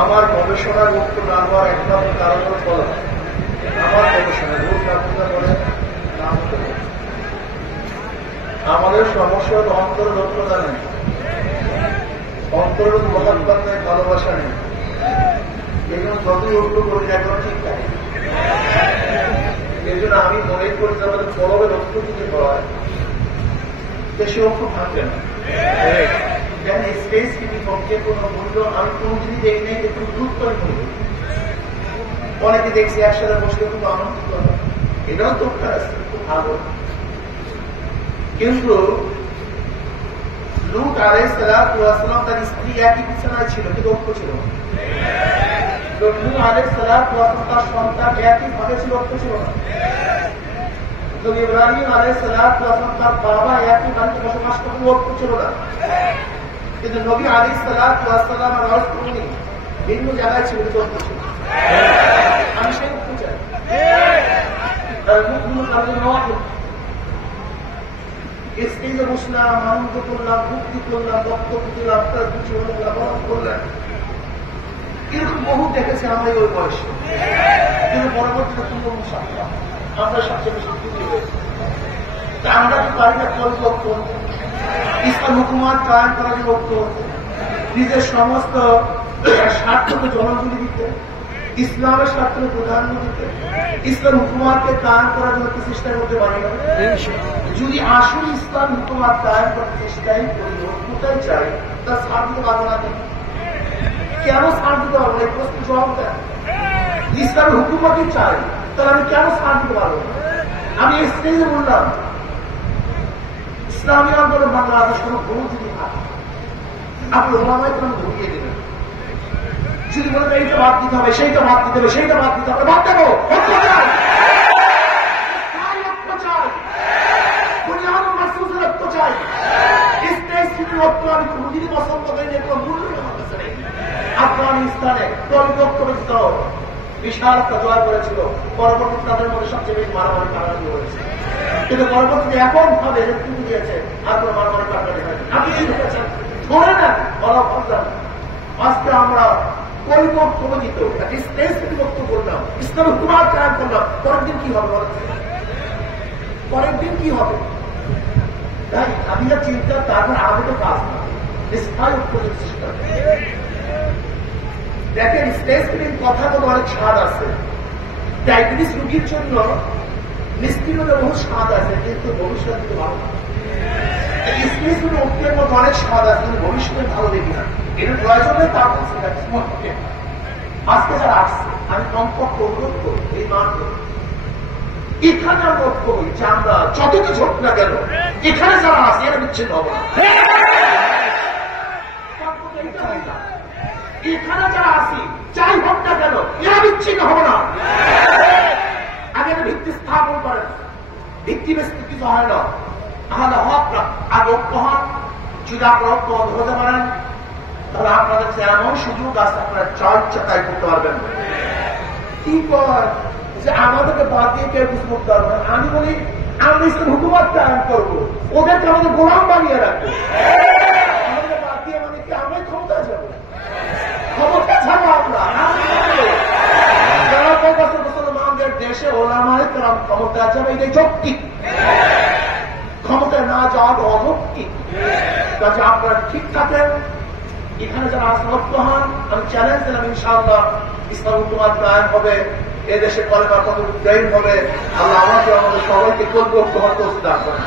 আমার গবেষণার উত্তর না হওয়ার একমাত্র কারণ হল আমার গবেষণা রোগ ডাক্তার বলে না হতে পারে। আমাদের সমস্যা হল অন্তরের রোগটা নেই, অন্তরের মহাত্মা নেই, ভালোবাসা নেই। এই জন্য যতই উঠলো করি একদম ঠিক থাকে। এই জন্য আমি মনে করি যে আমাদের পরবে রক্ত যদি হয় বেশি রক্ত থাকবে না। স্পেস কিন্তু পক্ষে কোনো মূল্য আমি কোনো যদি দেখি নেই একটু গুরুত্ব মূল্য। অনেকে দেখছি একসাথে বসলে খুব আনন্দিত হয়, এটাও দরকার আছে, খুব ভালো। কিন্তু লূত আলাইহিস সালাম তার স্ত্রী একই বিছানায় ছিল, কিন্তু ঐক্য ছিল না। নূহ আলাইহিস সালাম তার সন্তান একই ভাবে ছিল, ঐক্য ছিল না। ইব্রাহিম আলাইহিস সালাম তার বাবা একই বাড়িতে বসবাস করতে, ঐক্য ছিল না। কিন্তু নবী আলাইহিস সালাম আর রাসূলুল্লাহ ভিন্ন জায়গায় ছিল, ঐক্য ছিল। আমি সেই ঐক্য চাই। স্টেজে বসলাম, আনন্দ করলাম, ভক্তি করলাম, বক্তব্য দিলাম, আপনার কিছু লাভবান করলেন, এরকম বহু দেখেছে আমরা ওই বয়সে। কিন্তু পরবর্তীতে কোনো সমস্যা আমরা সবচেয়ে বেশি খুঁজে হয়েছি। আমরা কি পারি না পরিপক্ষ ইসলাম হুকুমাত কায়েম করার জন্য ঐক্য হতে, নিজের সমস্ত স্বার্থকে জনগুলি দিতে, ইসলামের স্বার্থকে প্রাধান্য দিতে, ইসলাম হুকুমাতকে কায়েম করার জন্য চেষ্টা করতে পারি না? যদি আসলে ইসলাম হুকুমাত কায়েম করতে চেষ্টাই করি, ঐক্যটাই চাই, তার ছাড় দিতে পারবো না। কেন ছাড় দিতে পারবো না? এই প্রশ্ন জবাব দেন। ইসলাম হুকুমাতই চাই, তাহলে আমি কেন ছাড় দিতে পারবো না? আমি এই স্টেজে বললাম ইসলামী আন্দোলন বাংলাদেশ কোনো ভুল যদি থাকে আপনি ওলামায় কেন ধরিয়ে দেবেন? যদি বলেন এইটা বাদ দিতে হবে, সেইটা বাদ দিতে হবে, সেইটা বাদ দিতে হবে, বাদ দেবো। আমি কোনদিনই পছন্দ করি না, কোনো মূল্য নেই। আফগানিস্তানে বিশাল একটা জয় করেছিল, পরবর্তীতে তাদের মধ্যে সবচেয়ে বেশি মারামারি কাটাকাটি হয়েছে। কিন্তু পরবর্তীতে এখন ভাবে নেতৃত্ব দিয়েছে, আর কোনো মারামারি কাটাকাটি হয়েছে। আপনি কি দেখেছেন? ধরে নেন বলা ভাবলাম আজকে আমরা পরিবর্তিত স্টেজ বিভক্ত করলাম, ইসলামী হুকুমাত কায়েম করলাম, পরের দিন কি হবে বলেন? পরের দিন কি হবে? তাই আমি যা চিন্তা তারপর আমাদের কাজ না, স্থায়ী উপযোগ চেষ্টা। দেখেন স্টেজ ফিলিং কথা তো অনেক স্বাদ আছে, ডায়াবেটিস রোগীর জন্য নিশ্চিতভাবে বহু স্বাদ আছে, কিন্তু ভবিষ্যৎ কিন্তু ভালো না। স্টেজ ফিলিং অত্যের মতো অনেক স্বাদ আছে, কিন্তু ভবিষ্যতে ভালো দেখি না। এটা প্রয়োজনে তা বলছে আজকে যারা আসছে আমি কমপক্ষে অনুরোধ করি, এই মান করি, এখানে আমরা ঐক্য করি যে আমরা যত কিছু হোক না কেন এখানে যারা আছে এরা বিচ্ছিন্ন হবো না। এখানে যারা আছি যাই হোক না কেন এরা বিচ্ছিন্ন হবো না। আগে একটা ভিত্তি স্থাপন করেন, ভিত্তি বেশি কিছু হয় না, তাহলে হক আগে ঐক্য হন। যদি আপনারা ঐক্য হতে পারেন তাহলে আপনাদের এমন সুযোগ আছে আপনারা চার চাকাই করতে পারবেন। কি কর যে আমাদেরকে বাদ দিয়ে কেউ কিছু করতে পারবে না। আমি বলি আমরা ইসলাম হুকুমাত কায়েম করবো, ওদেরকে আমাদের গোলাম বানিয়ে রাখবো। আমাদের বাদ দিয়ে মানে কি আমরা ক্ষমতায় যাবো? ক্ষমতা ছাড়বো আমরা। যারা বছর মুসলমানদের দেশে ওলামায়ে কেরাম ক্ষমতায় যাবে, এটাই যৌক্তিক। ক্ষমতায় না যাওয়া অযৌক্তিক। কাজে আপনারা ঠিক থাকেন, এখানে যারা আসক্ত হন আমি চ্যালেঞ্জ দিলাম ইনশাআল্লাহ ইসলাম হুকুমাত কায়েম হবে, এদেশে কলেমার কত উদ্যায়ন হবে। আল্লাহ আমাদের সবাইকে কল্পক হতে দান করেন।